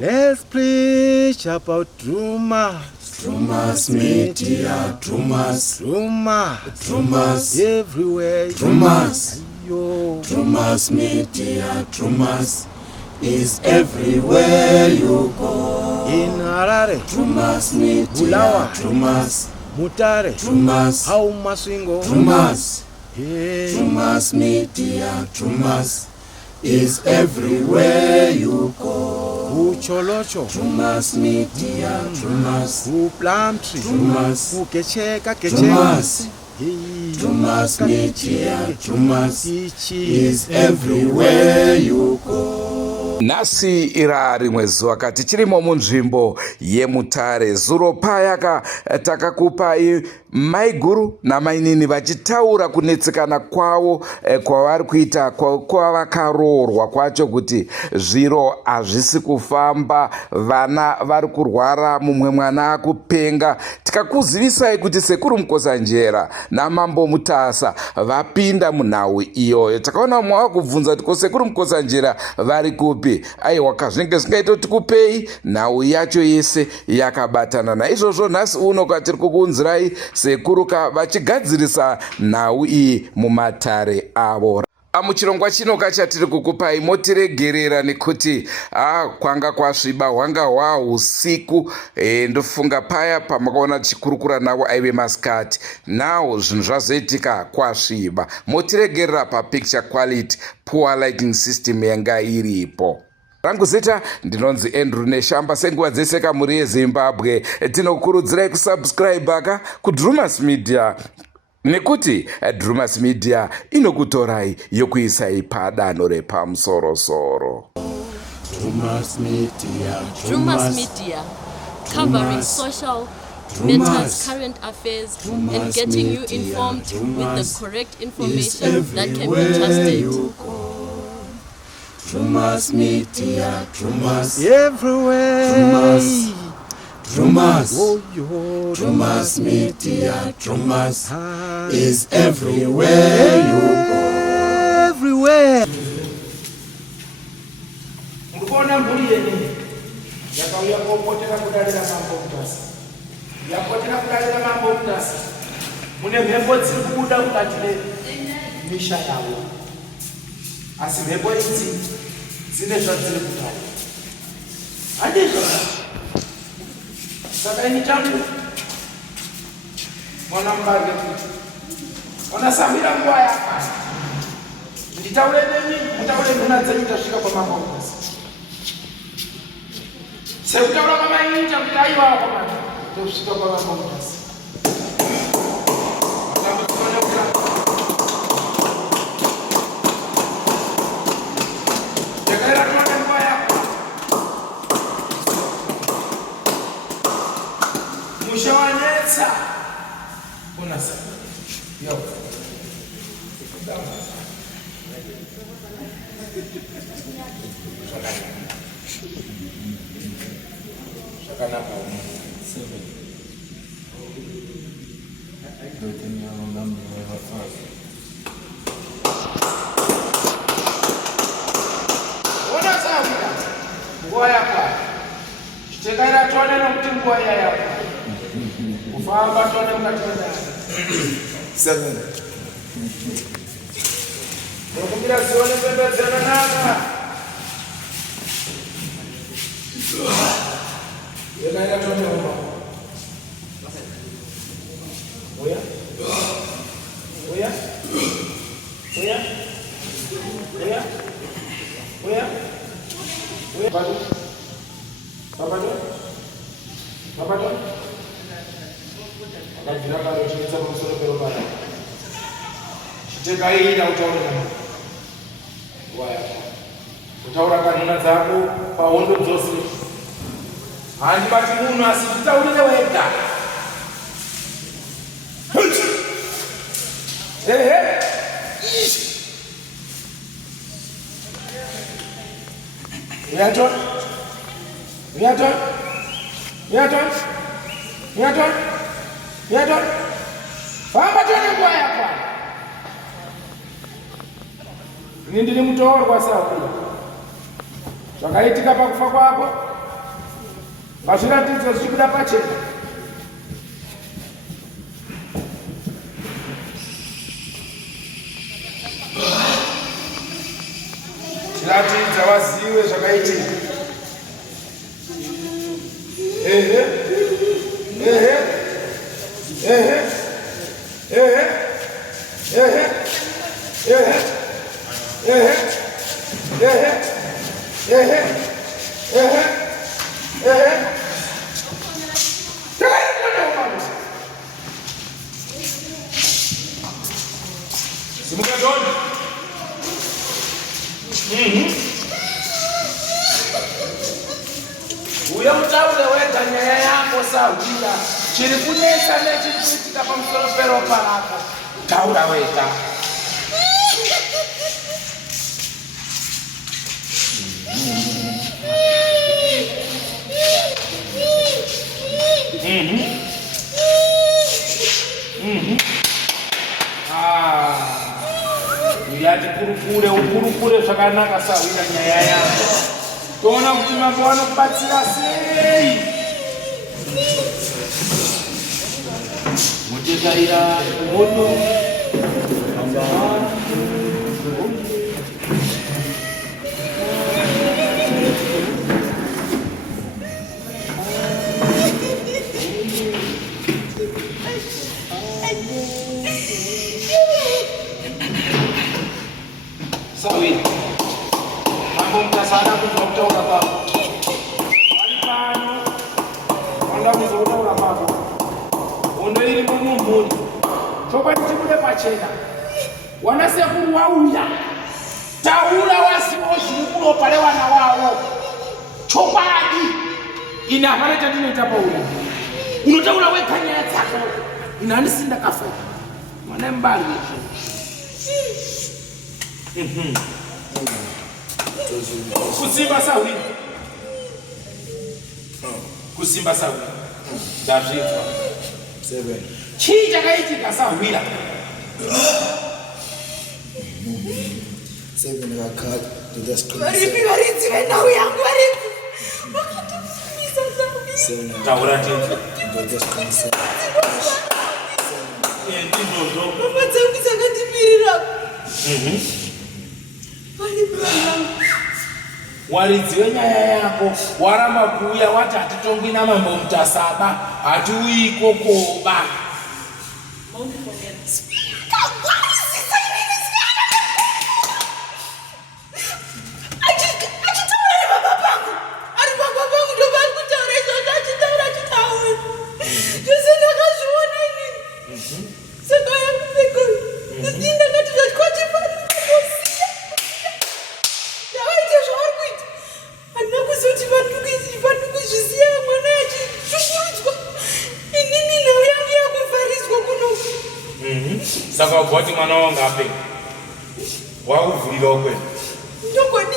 Let's preach about Trumas. Trumas media, Trumas, Trumas everywhere. Trumas, Yo. Trumas media, Trumas is everywhere you go. In Harare, Trumas media, Bulawayo, Trumas, Mutare, Trumas, Haumaswingo, Trumas, hey. Trumas media, Trumas is everywhere you go. Ucholocho, Trumas media, Trumas, Plumtree, Trumas, Kecheka, Trumas, hey. Trumas media, Trumas is everywhere everywhere you go. Nasi ira rimwe zuva kati chirimo munzvimbo yeMutare. Zuro paya takakupai maiguru namainini vachitaura kunetsekana kwavo kwavari kuita kwavakaroorwa kwacho kuti zviro hazvisi kufamba, vana vari kurwara, mumwe mwana akupenga. Tikakuzivisai kuti sekuru Mukosanjera namambo Mutasa vapinda munhau iyoyo. Takaona mumwe wakubvunza kuti sekuru Mukosanjera vari kupi? Aiwa, kazvinenge zvingaita kuti tikupei nhau yacho yese yakabatana. Naizvozvo nhasi uno kwatiri kukunzirai sekuru vachigadzirisa nhau iyi mumatare avo. Muchirongwa chino chatiri kukupai motiregerera nekuti kwanga kwasviba, hwanga hwausiku. Ndofunga paya pamakaona tichikurukura navo aive masikati. Now zvinhu zvazoitika kwasviba. Motiregerera papicture quality, poor lighting system yanga iripo. Rangu zita ndinonzi Andrew Neshamba. Senguva dzese kamuri yeZimbabwe tinokurudzirai kusubscribe kuDrumas Media, nekuti Drumas Media inokutorai yokuisai padanho repamusoro-soro. Trumas media, Trumas Media, covering social matters, current affairs, and getting you informed with the correct information that can be trusted. Trumas media, Trumas everywhere. Trumas, Oh, yo. Trumas media, Trumas is everywhere you go. Everywhere. Mukona mburi yeni yakauya kopotera kudalira mambo Mutasa, yapotera kudalira mambo Mutasa. Mune mhepo dziri kubuda mukati memisha yavo, asi mhepo idzi dzine zvadziri kutaura, handizvo? Saka ini changu mwana mubarwe kuti wanasambira nguva yakwana nditaure nemi, mutaure nhuna dzenyu tasvika kwamambo Mutasa. Sekutaura kwamainja kuti aiwa kwamana tosvika kwamambo Mutasa. Ndakaira kuona nguva yakwana musha wanetsa unasa yo zvakanaka ona samira nguva yakwana chitekaira tone nokuti nguva iya yakwana kufamba tone mukati medare nokumbira zione pembedzera naka yekaira tone uma uya uya uya uya uya uya bato babato babato akabvira karo chinetsa pamusoro perobara chitekaira utaure namo nguva yako kutaura kanhuna dzako pahondo dzose. Handibati munhu asi titaurire wega. Ehe. Uyaton? Uyaton? Uyaton? Uyaton? Uyaton? Famba tone nguva yakwana. Ini ndiri mutorwa sakuya. Zvakaitika pakufa kwako Pazviratidzo zvichikuda pachena. Chiratidza vazive zvakaitika. Ehe. Ehe. Ehe. Ehe. Ehe. Ehe. Ehe. Ehe. Ehe. Ehe. Ehe. Simuka John. Uya mutaure wega nyaya yako Sawira. Chiri kunetsa nechiri kuitika pamusoro peropa rako. Taura wega. Uyati kurukure zvakanaka Sawira nyaya yako. Toona kuti mambo vanokubatsira sei. Mutesaira moto. Sawira, mambo mtasada kutoka kwako. Alipano, wanda kuzotaura kwako. Ondoiri mumumburi. Chokwadi chikude pachena. Wanasekuru wauya. Taura wasiwo zvikulo pale wana wavo. Chokwadi. Ina hareta ndinoita paura. Unotaura wega nyaya dzako. Ina handisinda kafa. Mwana mbali. Kusimba Sawira. Kusimba Sawira. Ndazvizwa. 7. Chii chakaitika Sawira? 7 vakati to the screen. Varidzi venhau yangu varidzi. Vakatofumisa Sawira. 7 Taura tete. to the screen. Ndizvozvo. Mama dzangu dzakatimirira. Waridzi wenyaya yako waramba kuuya wati hatitongwi namambo Mutasaba, hatiuyi kokoba. Saka ubvati mwana wangu ape. Wakuvhurira ukwe. Ndokoni.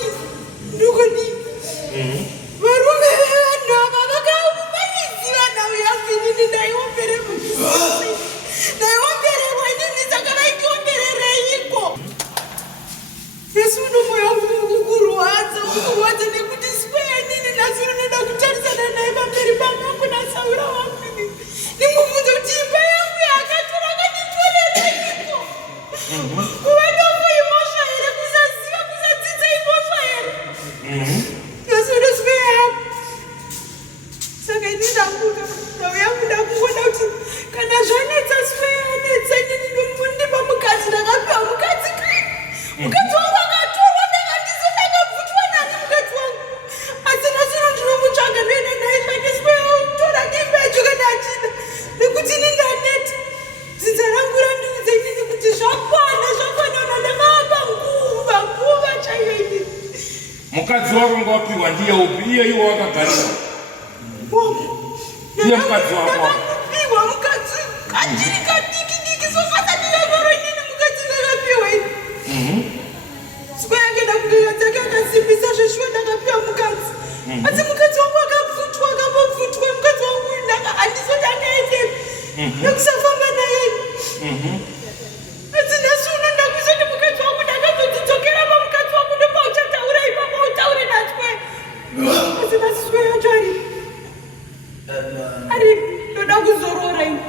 Varume vevanhu ava vakaumayiziva nhau yangu inini ndaiongererwa. Ndaiongererwa inini saka vaitiomberereiko. Yesu unomoyo wangu kukurwadza nekuti square inini nhasi unoda kutarisana naye pamberi pangu naSawira wangu. Nimubvunze kuti imba yangu yakatora akanditorereiko. Kuva ndombo imosva here kusaziva kusadzidza imosva here. Yesu unoswera yangu. Saka ini ndakuka nhau yangu ndakungoda kuti kana zvanetsa swera anetsa inini ndipa mukadzi ndakapiwa mukadzi kai. Mukadzi wangu akatorwa ndakandizo ndakabvutwa nani mukadzi wangu. Asi nasino ndinomutsvaga ndoenda naye zvake swera utora ngemba yacho kana achida. Nekuti ini ndaneta. Dzinza rangu randiudza inini kuti zvakwana ona ndakavapa nguva chaiyo inini. Mukadzi wako ngawapiwa ndiye upi? Iye iwo wakagarira. Iye mukadzi wako. Ndakapiwa mukadzi kachiri kadiki sofasa ndinavaro inini mukadzi ndakapiwa ini. Siko yange ndakutoyodzeka akasimbisa zveshuwa ndakapiwa mukadzi. Asi mukadzi wangu akabvutwa mukadzi wangu handisoti akaendepi. Nekusafamba naye. Asi nhasi uno ndakuzoti mukadzi wangu ndakazodzidzokera pamukadzi wangu ndopauchataura ipapo utaure natwe. Asi nhasi siko yacho ari. kuzorora ini.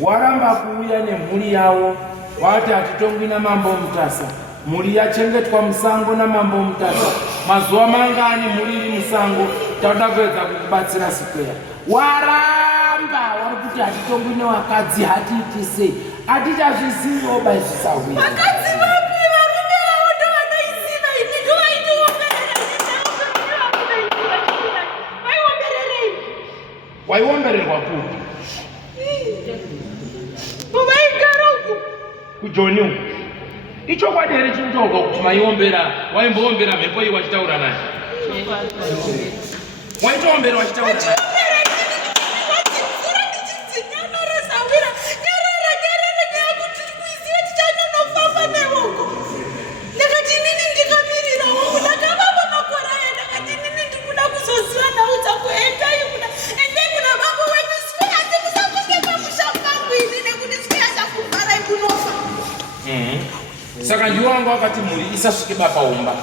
Waramba kuuya nemhuri yawo wati hatitongwi namambo mutasa. Mhuri yachengetwa musango namambo mutasa. Mazuva mangani mhuri iri musango tauda kuedza kukubatsira Square. Waramba wari kuti hatitongwi newakadzi hatiiti sei. Hatichazviziviwo bai zvisauya. Vakadzi vapi varume vavo ndovanoiziva ini ndovaitiomberera vaiombererei. Waiombererwa kupi? Vaigara uku kuJoni uku. Ichokwadi here chinotaurwa kuti maiombera waimboombera mhepo iyi wachitaura naye? Waitoombera wachitaura naye? Saka ndiwangu wakati mhuri isasvike bakaumba.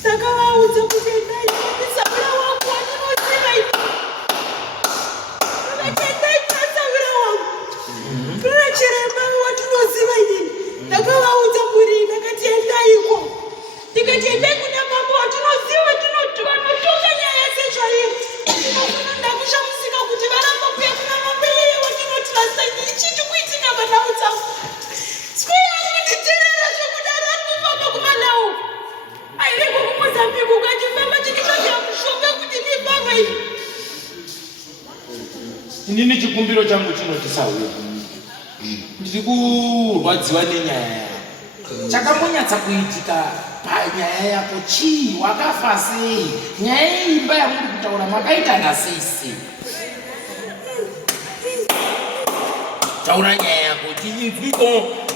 Ndakavaudza kuti endai Sabira wangu wandinoziva ini. Ndakati endai kuna Sabira wangu. Kuna chiremba wandinoziva inini. Ndakavaudza mhuri ndakati endaiko. Ndikati endai kuna mambo wandinoziva vanotonga nyaya sezvairi. Ndinofuna ndakushamusika kuti varamba kuya kuna mambo iyeye wandinotrasta ini. Ichi chikuitika pandau dzangu. Inini chikumbiro changu chinotisauya. Ndiri kurwadziwa nenyaya yako. Chakambonyatsa kuitika panyaya yako chii? Wakafa sei? Nyaya imba yamuri kutaura makaita nasisi. Taura nyaya yako chii?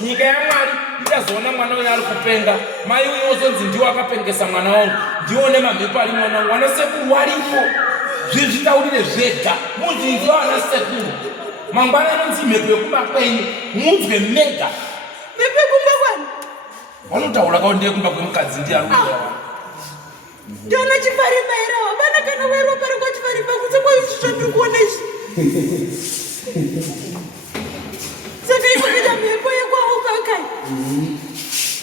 Nyika yaMwari ichazoona mwana uyo ari kupenga. Mai uyo uzonzi ndiwo akapengesa mwana wangu. Ndione mamhepo ari mwana wangu. Wanasekuru waripo. Zvitaurire zvega. Munzvinzwa wanasekuru. Mangwana anonzi mhepo yekumakwenyu. Munzwe mega. Mhepo yekumba kwani? Vanotaura kaonde kumba kwemukadzi ndiye ari kuyawa. Ndiona chifarimba here wabana kana weropa rako chifarimba kunze kwaizvi zvandiri kuona izvi. Saka ikuita mhepo yekwavo kakai.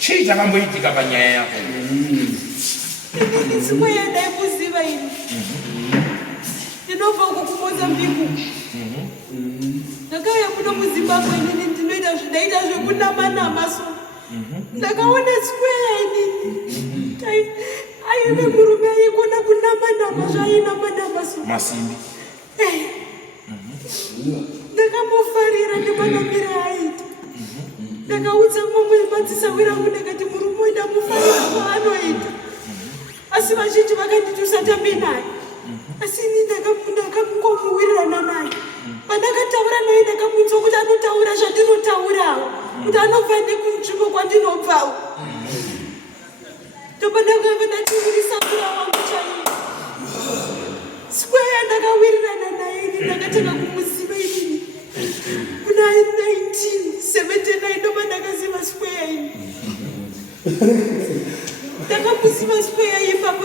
Chii chakamboitika panyaya yako? Inini Square ndai kuziva ini. Ndinobva uko kuMozambique. Ndakauya kuno muZimbabwe inini ndaita zvekunama-nama so. Ndakaona Square inini. Aive murume aikona kunama-nama zvainama-nama so. Masimbi. Ndakamufarira nemanamiro aita. Ndakaudza mumwe madzisawira angu ndakati murume uyu ndamufarira kwaanoita. Asi vazhinji vakanditusatambe naye. Asi ini ndakangomuwirirana naye. Pandakataura naye ndakamunzwa kuti anotaura zvandinotaurawo. Kuti anobva nekunzvimbo kwandinobvawo. Ndopandakabva ndatiwirisa mura wangu chaiwo. Square ndakawirirana naye ini ndakatanga kumuziva inini. Kuna 1979 ndobva ndakaziva Square ini. Ndakamuziva Square ipapo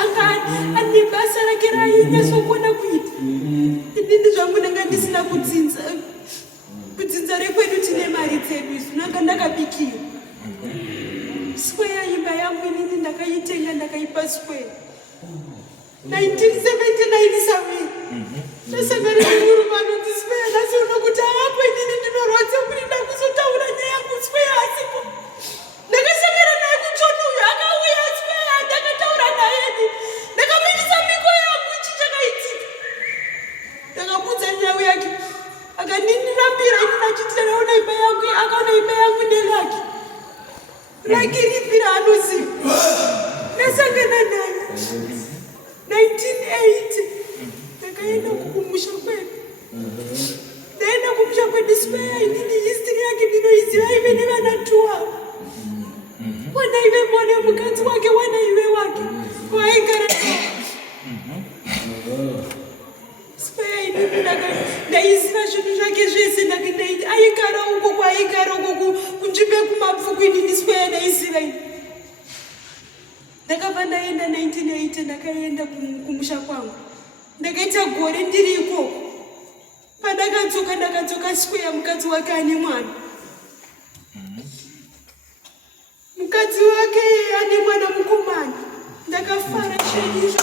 anga ane basa rake rainyasokona kuita. Inini zvangu ndanga ndisina kudzinza rekwedu tine mari dzedu isu nanga ndakabikiwa. Square imba yangu inini ndakaitenga ndakaipa Square 1979 Samir. Ndasangana nemurume anonzi Square ndazoona kuti avapo inini ndinorodza kuti ndakuzotaura nyaya yangu Square asipo. Ndakasangana naye kuJoni uyu akauya Square ndakataura naye ndakamitisa miko yangu ichi chakaitika. Ndakamuudza nyaya yake akandindirambira ini nachiti ndakaona imba yangu akaona imba yangu nelaki. Laki ripi raanoziva. Ndasangana naye 1980 ndakaenda kumusha kwedu. Ndaenda kumusha kwedu Square inini history yake ndinoiziva ive nevana 12. Wana ive mwana mukadzi wake wana ive wake waaigara. Square inini ndaiziva zvinhu zvake zvese aigara uko kwaaigara uko kunzvimbo yekumapfuku inini Square ndaiziva ini. Ndakabva ndaenda 1980 ndakaenda kumusha kwangu. Ndakaita gore ndiri ikoko. ndakadzoka square mukadzi wake ane mwana. Mukadzi wake ane mwana mukomana. Ndakafara chenizvo,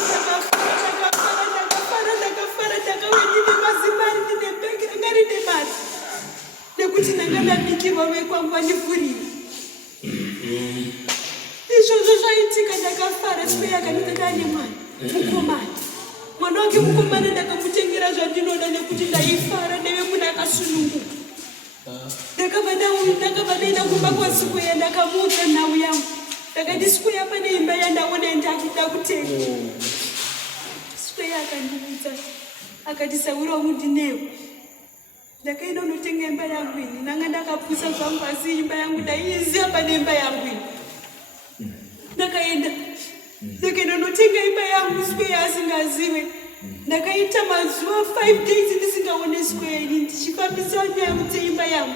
ndakafara ndakawendine mazimari ndine bhegi ranga rine mari. Nekuti ndanga ndabikirwa wekwangu vandivhurira. Izvozvo zvaitika ndakafara square akanitata ane mwana mukomana. Mwana wake mukomana ndakamutengera zvandinoda nekuti ndaifara neve munhu akasununguka. Ndakabva ndaenda kumba kwaSquare ndakamuudza nhau yangu. Ndakati Square pane imba yandaona ndachida kutenga. Square akandiudza akati Sauro wangu ndinewo. Ndakaenda kunotenga imba yangu ini. Ndanga ndakapusa zvangu asi imba yangu ndaiziva pane imba yangu ini. Ndakaenda kunotenga imba yangu Square asingazive. Ndakaita mazuva 5 days ndisingaone Square ini ndichifambisa nyaya dzeimba yangu.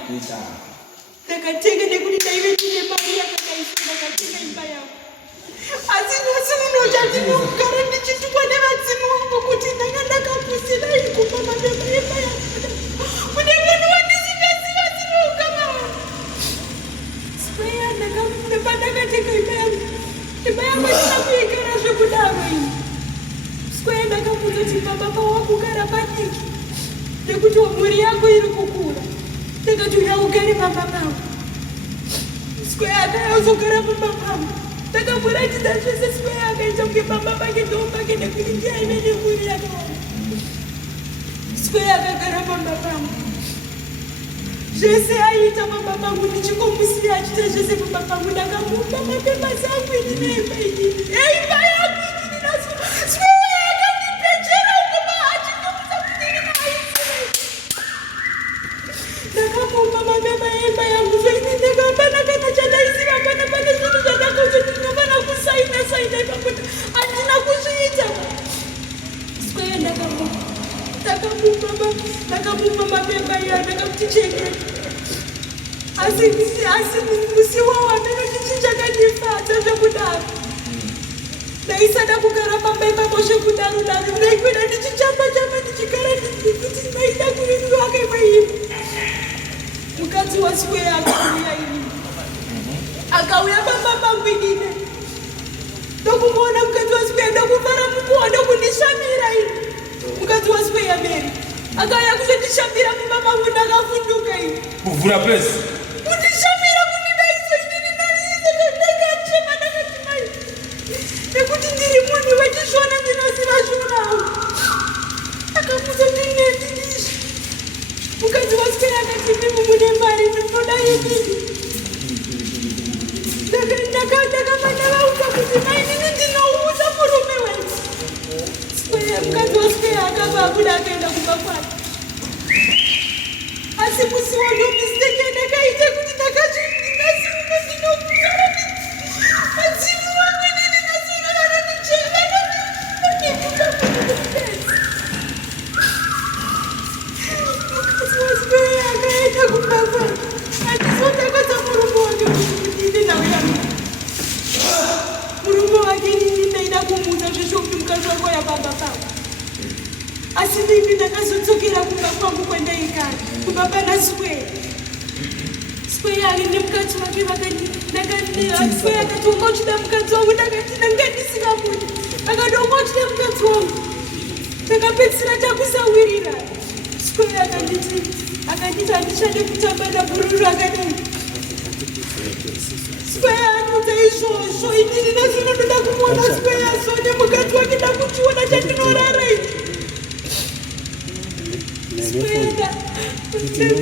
Ndakatenga nekuti ndaive ndine mari yakadaisa ndakatenga imba yangu. Asi nhasi uno chandinogara ndichitukwa nevadzimu vangu kuti ndanga ndakapusira kumba mabeba emba yangu. Kune munhu wandisingaziva dzinougama wangu. Square ndakatenga imba yangu. Imba yangu ndina kuigara zvekudaro ini. Square ndakamuudza kuti baba wakugara padiki nekuti mhuri yako iri kukura. Ndakati uya ugare pamba pangu. Square akayozogara pamba pangu. Ndakamuratidza zvese Square akaita kunge baba pake ndomake nekuti ndiye aive nemhuri yakawanda. Square akagara pamba pangu. Zvese aiita pamba pangu ndichikomusiya achiita zvese pamba pangu. Ndakamupa mapepa zangu ini neimba inini. Eimba yangu inini naso. Ndakamupa mabeba emba yangu zvoini ndakapana kana chandaiziva pana pane zvinhu zvandakoti ndinofana kusaina ipapo handina kuzviita. Square ndakamupa mabeba iya ndakamuti chengeta. Asi musi wawo amenoti chichakandifadza zvekudaro. Ndaisada kugara pamba ipapo zvekudaro ndaikwenda ndichichamba ndichigara ndikuti ndaida kuvingi wake kwaimba. Mukadzi waSquare akauya ini. Akauya pamba pangu inini. Ndokumuona mukadzi waSquare ndokufara mukuwa ndokundishamira ini. Mukadzi waSquare Mary. Akauya kuzondishamira mumba mangu ndakavhunduka ini. Kuvhura pesi. Kundishamira kundidaiso inini ndakachema ndakati mai. Nekuti ndiri munhu wechizvona ndinoziva zvonawo. Akamuudza kuti ndinezvi. Mukadzi waSquare akati ndimi mune mari ndinoda inini. Ndakavaudza kuti mainini ndinouza murume wenyu. Mukadzi waSquare akabva abuda akaenda kumba kwake. Asi musi wangu mistake ndakaita kuti ndakazvinasiuno ndinogara madzimu wangu inini nasuno vanondicheka ndikuda kunipedza. Mukadzi waSquare akaenda kumba kwake. Handizondakadza murume wake kuti ndine nhau yangu. Murume wake inini ndaida kumuudza zveshe kuti mukadzi wako yapamba pangu. Asi ndini ndakazodzokera kumba kwangu kwandaigara kumba pana Square. Square ari nemukadzi wake Square akati wanga uchida mukadzi wangu. Ndakati ndanga ndisingamudi. Akati wanga uchida mukadzi wangu. Takapedzisira takusawirira. Square akanditi handichade kutamba nabhururu akadai. Square anoudza izvozvo inini nazvinonoda kumuona Square azone mukadzi wake ndakuchiona chandinorara ini.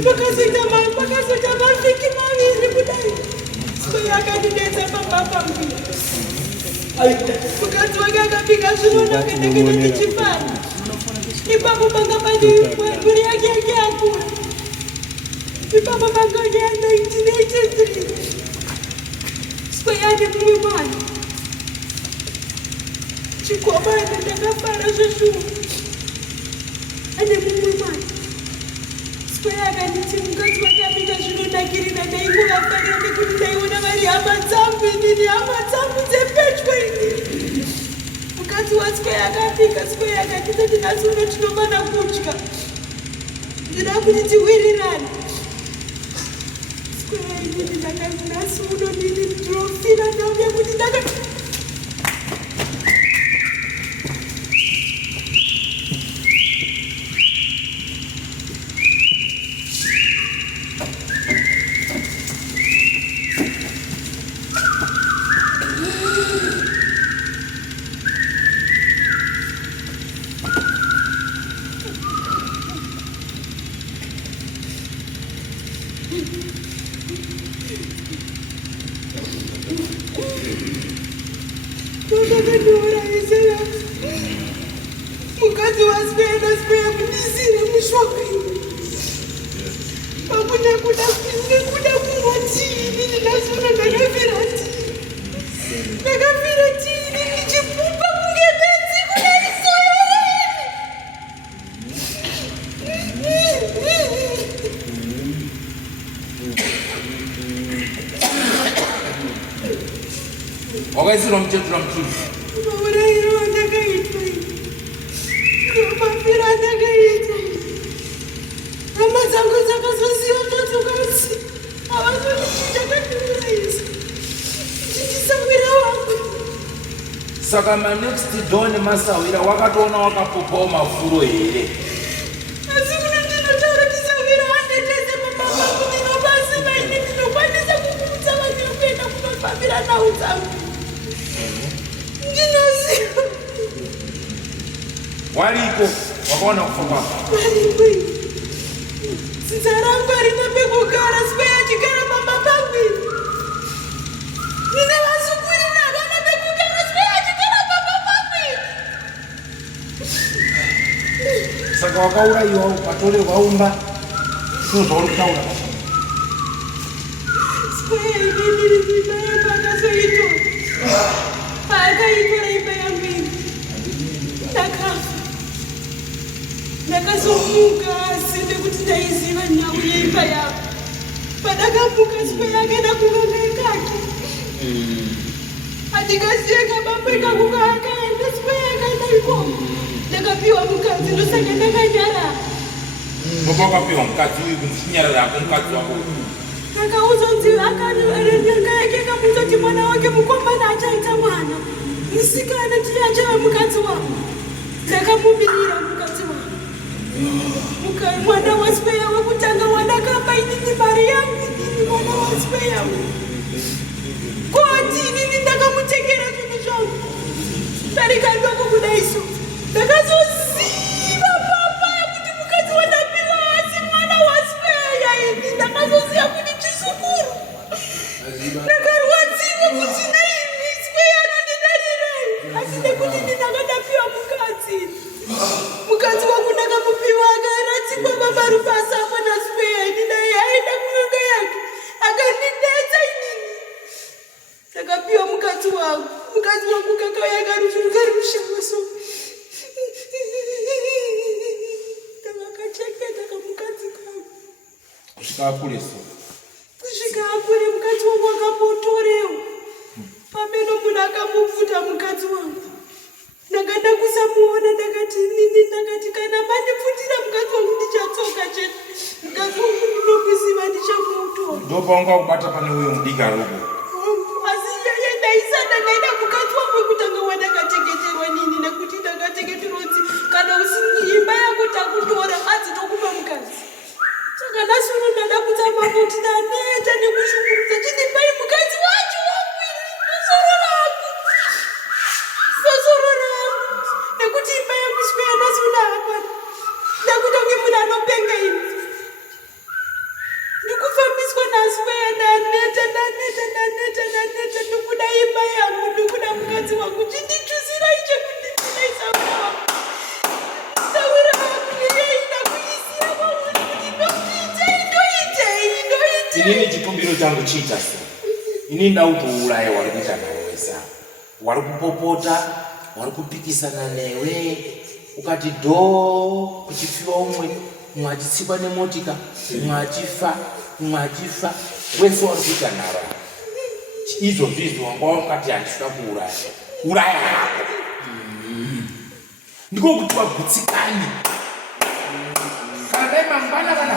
Pakazoita mavhiki maviri kudai. Square akandidetsa pamba pangu. Mukadzi wake akapika zvinono akandakenda ndichifara. Ipapo panga pane mhuri yake yakura. Ipapo panga ya1983. Square ane mumwe mwana. Chikomana ndakafara zveshuwa. Ane mumwe mwana. Square akanditi mukadzi wake apika zvinonakirira ndaingovafarira nekuti ndaiona vari hama dzangu inini, hama dzangu dzepedyo inini. Mukadzi waSquare akapika. Square akanditi nhasi uno tinofana kudya. Ndinoda kuti tiwirirane. Square inini ndakanasi uno nini ndinofira ndauya kuti mukadzi waswera kundisira mushonga pakuda kungoti inini ndasora ndakafira tiini ndichipupa kunge benzi kudarisoyareni. Wakaisirwa muchetura mutuzi maurayiro andakaitwa mafiro andakaita hama dzangu dzakazosiya zvadzokasi havazonichichakatiuraisa chichisawira wangu. saka manext door nemasawira wakatoona wakapopawo mafuro here? Asi muno ndinotaura tisawira andetese mababa kuti nobasi vaine ndinokwanisa kukuudza vandiri kuenda kunofambira nhau dzangu. Ndinoziva wariko wakaona kufa kwako? variko dzidza rangu harina pekugara square achigara pamba pangwini. Nine vasukuri navana pekugara square achigara pamba pangwini. saka wakaurayiwa ukatorerwa umba zvinhu zvauri kutaura Square inini imba yangu akazoitora. Paakaitora imba yangu ini ndakafa. Ndakazomuka asi nekuti ndaiziva nhau yeimba yangu. Pandakamuka Square akaenda kunonga kake. Handikaziye kababa kangu kaakaenda Square akaenda ikoko. Ndakapiwa mukadzi ndosaka ndakanyarara. nokawakapiwa mukadzi uyu kuchinyarara ako mukadzi wako Ndakauzonzi nyanga yake kamudza kuti mwana wake mukomana achaita mwana musikana tiye achava mukadzi wangu. Ndakamumirira mukadzi wangu. Mwana waSquare wekutanga wandakapa inini mari yangu inini mwana waSquare koti inini ndakamutengera zvinhu zvangu tarika doko kudaiso. Ndakazoziva papa kuti mukadzi wandapiwa asi mwana waSquare ini ndakazoziva kuti chisukuru. Ndakarwadziwa kuti naimi Square anondidadirai asi nekuti ndindakandapiwa mukadzi wangu ndakamupiwa akaratsikwa mamarupasa apo naSquare ndinai aenda kunonga yake akandidetsa inini. Ndakapiwa mukadzi wangu kakauya karushawaso ndakakachengeta kamukadzi kangu kusvika akureso kusvika akure mukadzi wangu akapotorewo pameno munhu akamupfuta mukadzi wangu. Ndakada kusamuona ndakati kana mandipfutira mukadzi wangu ndichatsoka chete. Mukadzi wangu ndinokuziva ndichamutora. ndopaunga kubata pane uyo mudika rogo Asi yeye ndaisanda ndaida mukadzi wangu wekutanga wandakachengeterwa nini nekuti ndakatengeterwa kuti kana usini imba yako takutora adzitokupa mukadzi. Saka nhasi uno ndada kutamba kuti ndaneta nekushungurudza chinipai mukadzi wacho wangu sosoro rangu nekuti imba yangu Square nhasi uno hapana. Ndakuita kunge munhu anopenga ini. Ndikufambiswa naSquare ndaneta ndikuda imba yangu ndikuda mukadzi wangu chindituzira icho kundidzinai saura wangu yeida kuisiya kwauri kuti ndoitei. inini chikumbiro changu chiita so inini ndautouraya wari kuita nawe wesa wari kupopota wari kupikisana newe ukati dhoo kuchifiwa umwe mwachitsikwa nemotika mwachifa wese wari kuita nhara izvo ndizvo wanga wakati handisvika kuuraya hako ndiko kuti wagutsikani kana dai mangwana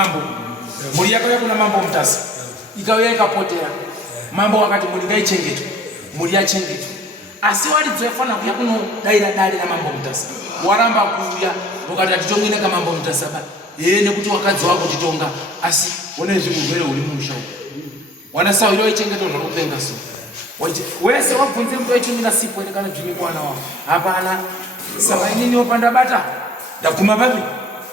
mambo muri yakauya kuna mambo mutasa ikauya ikapotea mambo wakati muri ngaichengetwa muri yachengetwa asi walidzofana kuya kuno daira mambo mutasa waramba kuya ukati atitongwina ka mambo mutasa ba nekuti wakadzi wako titonga asi one zvimurwere uri mumusha wana sawa ilo ichengetwa ndokupenga so wese wabvunze mtu aichumira sipo ene kana dzvimi kwana wako hapana saka inini wapanda bata ndaguma papi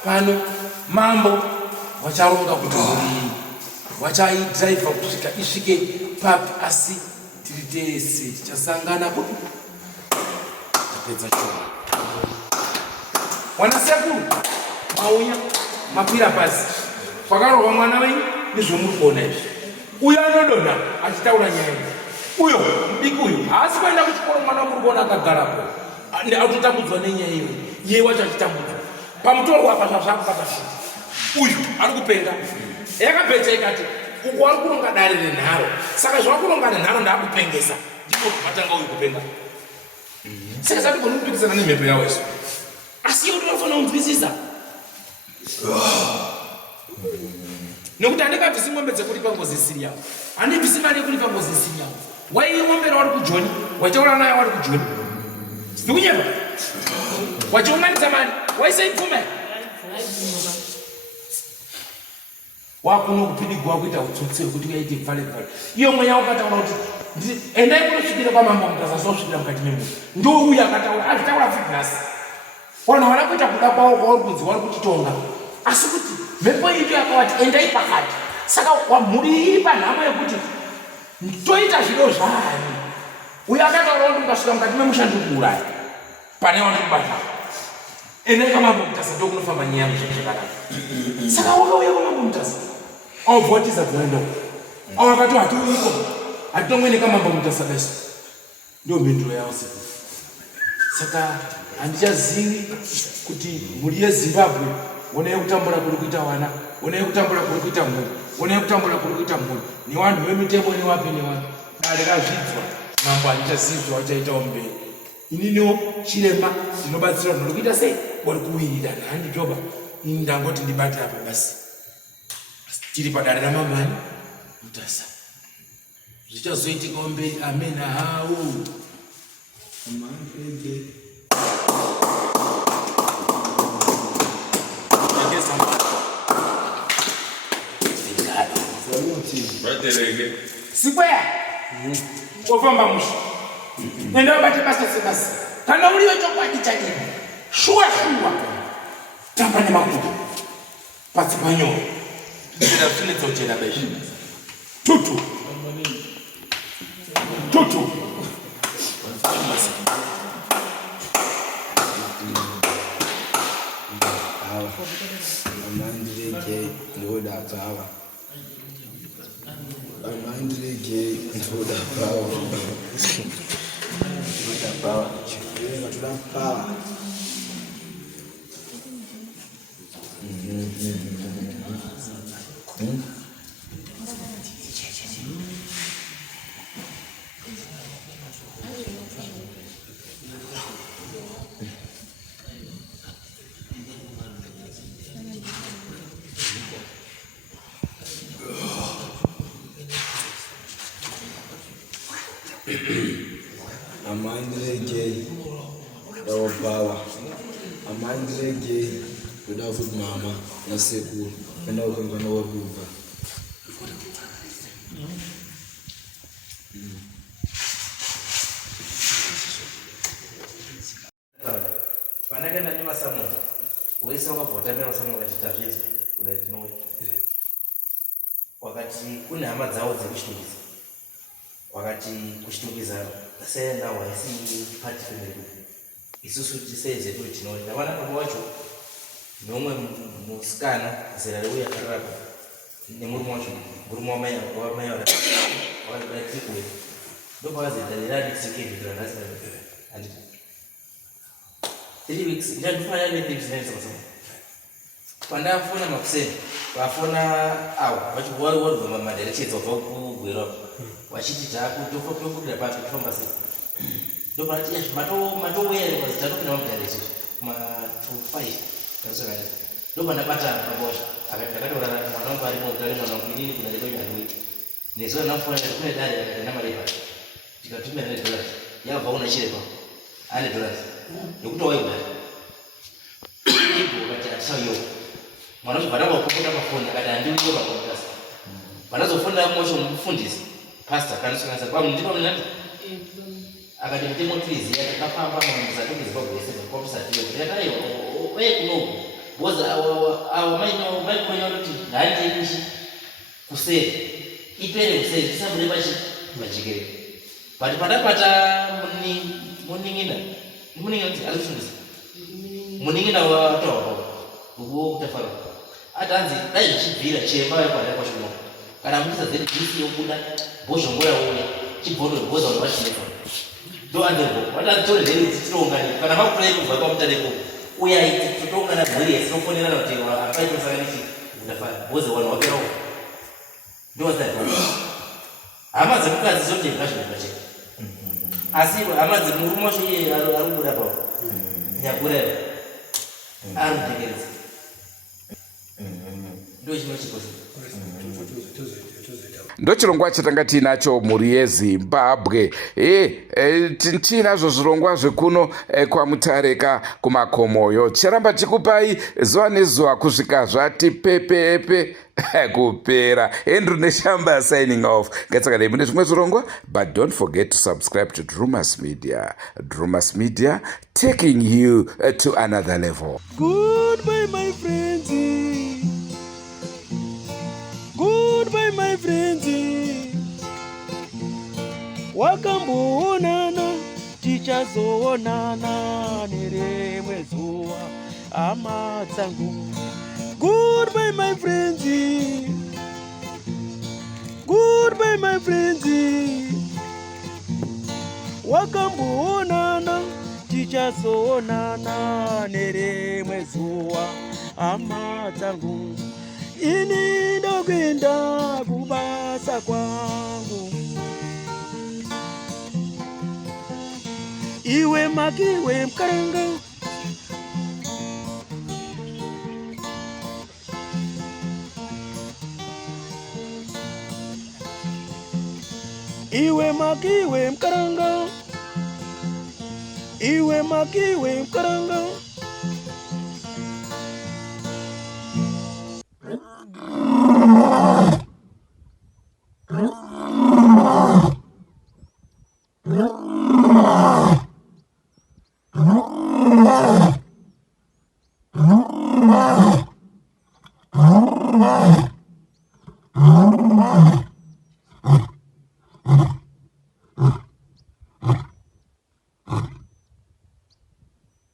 pano mambo wacharonga kuti muri wachaidriva kusvika isvike papi asi tiri tese tichasangana kuti tapedza choma wana sekuru mauya makwira pasi kwakarohwa mwana wenyu nezvomuri kuona izvi uyo anodonha achitaura nyaya uyo mudiki uyu haasi kuenda kuchikoro mwana muri kuona akagarapo autotambudzwa nenyaya iyo iye wacho achitambudzwa pamutorwa apa zvazvakupakasvika uyu ari kupenga yakapedza ikati uku wari kuronga dare renharo saka zvakuronga nenharo ndaakupengesa ndipo matanga uyu kupenga saka satigoni kupikisana nemhepo yawo iso asi iwe tinofanira kunzwisisa nekuti handingabvisi ng'ombe dzekulipa ngozi isiri yavo handibvisi mari yekulipa ngozi isiri yavo waimwombera wari kujoni waitaura nayo wari kujoni ndikunyepa wachiunganidza mari waisaipfuma wakuno kupidigwa kuita utsotsi hwekuti uyaite pfale iyo mweya wakataura kuti endai kunosvikira kwamambo mutasa sosvikira mukati memunhu ndouya akataura azvitaura fitness vanhu vala kuita kuda kwavo kwauri kunzi vari kutitonga asi kuti mhepo ito yakavati endai pakati saka mhuri iri panhamo yekuti toita zvido zvani uyo akataura kuti ukasvika mukati memushandi kuuraya pane vanokubata endai kwamambo mutasa ndokunofamba nyaya muzvakanaka saka wakauya kwamambo mutasa aubvotisa dzendo avo vakati hatiuiko hatitongweneka mambo mutasa besu ndio mhinduro yavo siku saka handichazivi kuti mhuri yezimbabwe onei kutambura kuri kuita vana onei kutambura kuri kuita mhuri onei kutambura kuri kuita mhuri nevanhu vemitemo nevapi nevapi dare razvidzwa mambo handichazivi zvawachaitawo mberi ininiwo chirema ndinobatsira vanhu uri kuita sei uri kuwirira nhandi joba ini ndangoti ndibate apa basi tiri padare ramamani mutasa zvichazoitikawo mberi amena hawo sikweya wofamba musha enda wabate basa sebasa kana uliwe chokwadi chadini shuwa tamba nemakudo patsi panyoro ndira zvinetsa uchena beshi tutu amandireke ndoda pawa amandireke ndoda pawa ndoda pawa amandireke ndoda pawa amandireke ndoda futhi mama nasekuru enda ukungana waruva panakaenda nemasamuel wese wakabvotamira masamuel achitazvidzwa kudai tinouya wakati kune hama dzavo dzekuchitungiza wakati kuchitungiza senawo haisi pati pemeri isusu tiseize turi tinouya navana baba wacho nomwe musikana zera reuya akararapa nemurume wacho murume wamai wakatikuwe ndopavazaitaniradikisekeviranasi 3 weeks ndandifanya ne3 pandafona makuseni vafona avo vachiwaribva madirections wabva kugwera vachiti takutokurira papi tofamba sei ndopanati matoweyere mazita topinda mamudirections ma25 ndopandabata pabocha akati ndakatora mwana wangu ari mugari mwana wangu inini kuna lero nyandwi nezo nafuana kune dare akati namalipa tikatumira $100 yabva una chirepa $100 nekuti waiwa ibo kati atsayo mwana wangu baraba kukuta pafoni akati andiwo pakomutasa vanazofunda mosho mufundisi pastor kanisonasa kwamu ndipo mnati akati mtemo tulizi yakafamba mamza tukizibabu yese kwa kusatiyo yakayo wewe kunoku boza awa maino maikunyoti ndanje ishi kuseri ipere kuseri tisabule bachi majigere but padapata muningina alifundisa muningina wa toba uwo kutafara atanzi dai chibvira chemba yakwana kwa shimo kana mutsa zeri disi yokuda bosho ngoya uya chibhodo boza unobachireka do andebo watatore zeri titongani kana makulei kubva kwa mutareko uya titongana zviri yesinofonera kuti apaito sakanisi unafana boza wana wapera ndo zati hama dzemukadzi zote ngazvinobache asi hama dzemurume wacho iye arikubuda papo nyakureva arikutekereza ndo chinochikosa ndochirongwa chatanga tiinacho mhuri yezimbabwe tinazvo zvirongwa zvekuno kwamutareka kumakomoyo ticharamba tikupai zuva nezuva kusvika zvati pepepe kupera. Andrew Neshamba signing off. Ngatsakadai mune zvimwe zvirongwa, but don't forget to subscribe to Drumas Media. Drumas Media, taking you to another level. Goodbye my friends, goodbye my friends, wakamboonana tichazoonana nerimwe zuva hama dzangu. Goodbye my friends, goodbye my friends, wakamboonana tichazoonana nerimwe zuva hama dzangu. Ini ndokwenda kubasa kwangu, iwe makiwe mkaranga, iwe makiwe mkaranga, iwe makiwe mkaranga.